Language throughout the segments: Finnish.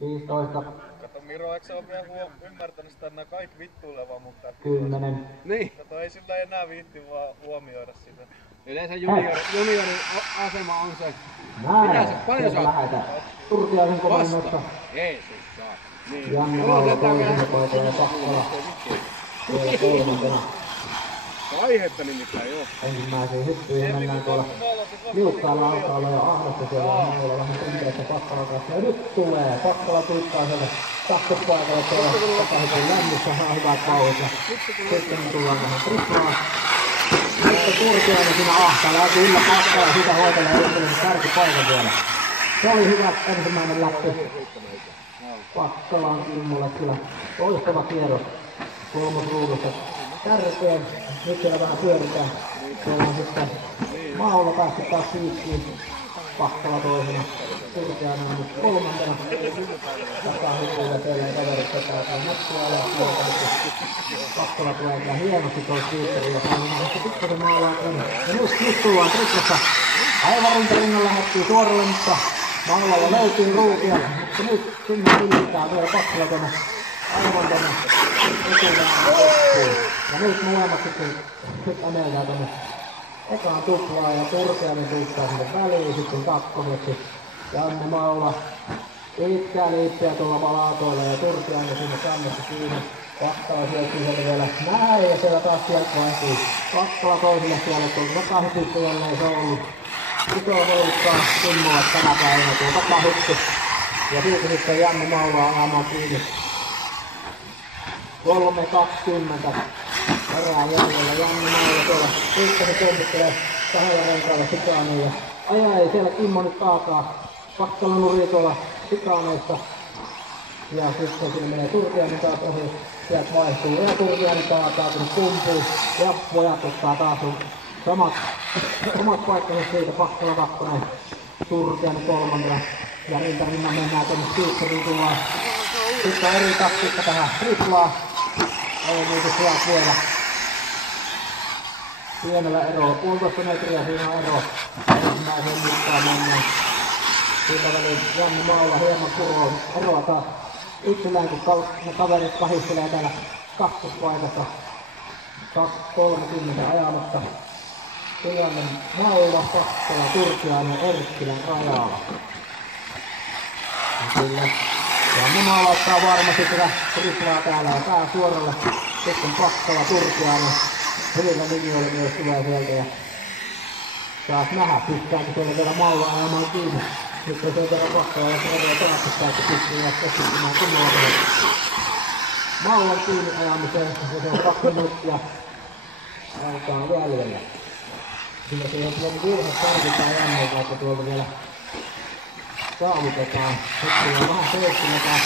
15. Kato Miro, eikö sä oo vielä ymmärtänyt sitä, että nää kaikki vittuilevaa mukaan? 10. Niin. Kato, ei sillä enää viitti vaan huomioida sitä. Yleensä juniorin asema on se. Näin. Paljon Sieltä saat? lähetään. Turtiaisen komennossa. Jeesus saa. Niin. Janne Maula toisena poikana ja Pakkola. Siellä kolmantena. Aihetta nimittäin joo. Ensimmäisiin hyppyihin mennään tuolla liukkaalla alkaalla ja ahdasta siellä on Maula vähän tunteessa Pakkola kanssa. Ja nyt tulee Pakkola tuikkaa sieltä kakkospaikalle tuolla takahypyn lännissä. Ihan hyvät kauhut ja sitten tullaan tähän triplaan. Mutta Turtiainen siinä ahtaalla ja kyllä Pakkola sitä hoitelee ja yhtäinen kärkipaikan vielä. Se oli hyvä ensimmäinen läppi. Pakkola on Kimmolle kyllä loistava kierros kolmosruudussa. Tärkein. Nyt siellä vähän pyöritään. Tuolla on sitten Maula päässyt taas siikkiin. Pakkola toisena. Turtiainen on nyt kolmantena. Takahyppyillä siellä ei kaverit petää matkia alas. Pakkola tulee kyllä hienosti tuolla siikkiin. Ja se pikkuisen Maulaa tänne. Ja nyt tullaan triplassa. Aivan rintarinnan lähettyy suoralle, mutta Maulalla löytyy ruutia. Mutta nyt sinne ylittää vielä Pakkola tuonne. Aivan tuonne etuväänä loppuun. Ja nyt molemmat sitten ameltaa tuonne ekaan tuplaan ja Turtiainen tuuttaa sinne väliin sitten kakkoseksi. Janne Maula pitkää liippiä tuolla valaatoilla ja Turtiainen sinne kannessa kiinni. Pakkola sieltä vielä näin ja siellä taas sieltä vaihtuu. Pakkola toiselle siellä tuolta takahypystä jälleen se on ollut iso voittaa Kimmoa tänä päivänä tuo takahyppy. Ja siitä sitten Janne Maula aamaan kiinni. 3.20 erää jäljellä. Janne Maula tuolla pikkasen tempittelee kahdella renkaalla sikaaneja. Ajaa siellä Kimmo nyt taakaa. Pakkola nuri tuolla sikaaneissa. Ja sitten siinä menee Turtiainen taas ohi. Sieltä vaihtuu ja Turtiainen taakaa kun kumpuu. Ja pojat ottaa taas omat paikkansa siitä. Pakkola kakkonen. Turtiainen kolmantena. Ja rintarinnan mennään tuonne Siikteriin tullaan. Sitten eri taktiikka tähän triplaan. Ei muuta sieltä vielä. Pienellä erolla. 1,5 metriä siinä on ero. Ensimmäisen mukaan mennään. Siitä väliin Janne Maula hieman kuroo eroa taas yksilään, kun ne kaverit pahistelee täällä kakkospaikassa. 2.30 ajamatta. Tilanne Maula, Pakkola, Turtiainen, Erkkilän rajalla. Kyllä. Janne Maula ottaa varmasti tätä triplaa täällä ja pää suoralle. Sitten Pakkola, Turtiainen. Hyvillä linjoilla myös tulee sieltä ja taas nähdä, pystääkö siellä vielä Maula ajamaan kiinni. Nyt on sen verran Pakkola ja se eroa pelastustaa, että pystyy keskittymään kunnolla tuolla Maulan kiinni ajamiseen. Ja se on 2 minuuttia aikaa jäljellä. Sillä se on pieni virhe tarvitaan Jannelta, että tuolta vielä saavutetaan. Nyt tulee vähän seitsemätään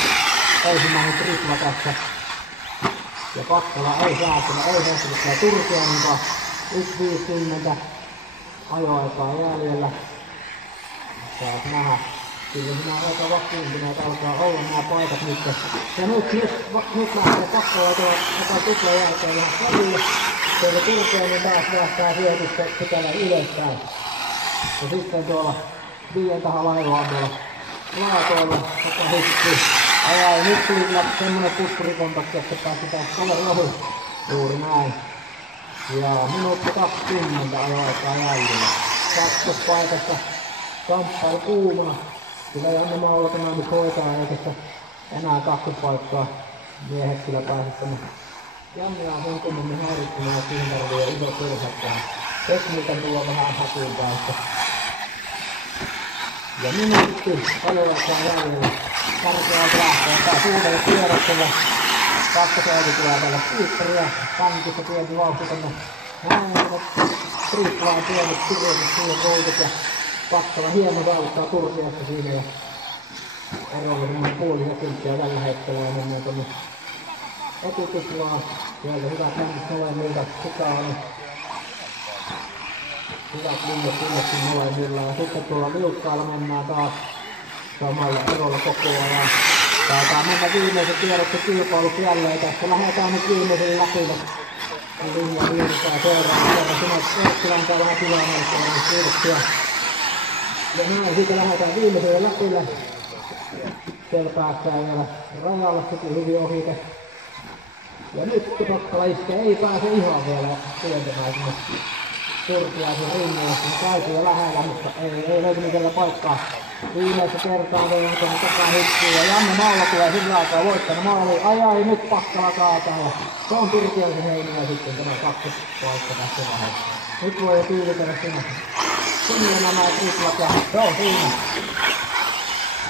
ensimmäinen tripla tässä. Ja Pakkola ei säästänyt, ei säästänyt tää Turtiainen kanssa. 1.50 ajoaikaa jäljellä. Saat nähdä. Kyllä minä aika vakuuntuneet alkaa olla nämä paikat nyt. Ja nyt lähtee Pakkola tuolla tuplan jälkeen ihan välille. Sieltä Turtiainen taas lähtää sijoitusta pykälän ylöspäin. Ja sitten tuolla viientahan laivaa tuolla laatoilla, joka hyppii. Ajaa, nyt tuli kyllä semmonen puskurikontakti, että päästetään kaveri ohi. Juuri näin. Ja minuutti 20 ajoaikaa jäljellä. Kakkospaikassa kamppailu kuumana. Kyllä Janne Maula tämä nyt hoitaa, eikä se enää kakkospaikkaa miehet kyllä pääse tänne. Janne on sen kummemmin häirittynyt ja siihen tarvii iso turha tähän. Tekniikan tulla vähän hakuun päästä. Ja minuutti ajoaikaa jäljellä. Tärkeää lähtee taas uudelle kierrokselle. Kakkosauti tulee tällä Siikteriä. Pankissa pieni vauhti tänne. Näin triplaan pienet kirjoitus siihen voitot ja Pakkola hieman saavuttaa Turtiasta siinä ja erolla semmoinen puoli sekuntia tällä hetkellä ja mennään tonne etutuplaan. Sieltä hyvät lämpöt molemmilta Sikaani. Hyvät linjat sinnekin molemmilla ja sitten tuolla liukkaalla mennään taas samalla erolla koko ajan. Taitaa mennä viimeisen kierroksen kilpailut jälleen. Tässä lähdetään nyt viimeisen läpille. Linja viimeistään seuraava kerran. Sinä Erkkilän täällä vähän tilanneessa. Kiitoksia. Ja näin, siitä lähdetään viimeiselle läpille. Siellä päästään vielä rajalle, sekin hyvin ohite. Ja nyt Pakkala iskee, ei pääse ihan vielä työntämään sinne Turtiaisen rinnalle. Se käytiin jo lähellä, mutta ei löytynyt vielä paikkaa. Viimeistä kertaa Veijosen takaa hyppyy ja Janne Malla tulee sillä aikaa voittanut maaliin. Ai nyt Pakkala kaataa ja se on Turtiaisen Heinonen sitten tämä kakkospaikka tässä vaiheessa. Nyt voi jo tyylitellä sinne nämä triplat ja se on siinä.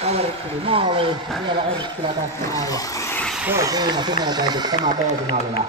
Kaverit tuli maaliin, vielä Erkkilä tässä näin. Se on siinä, sinne täytyy tämä B-finaali lähtee.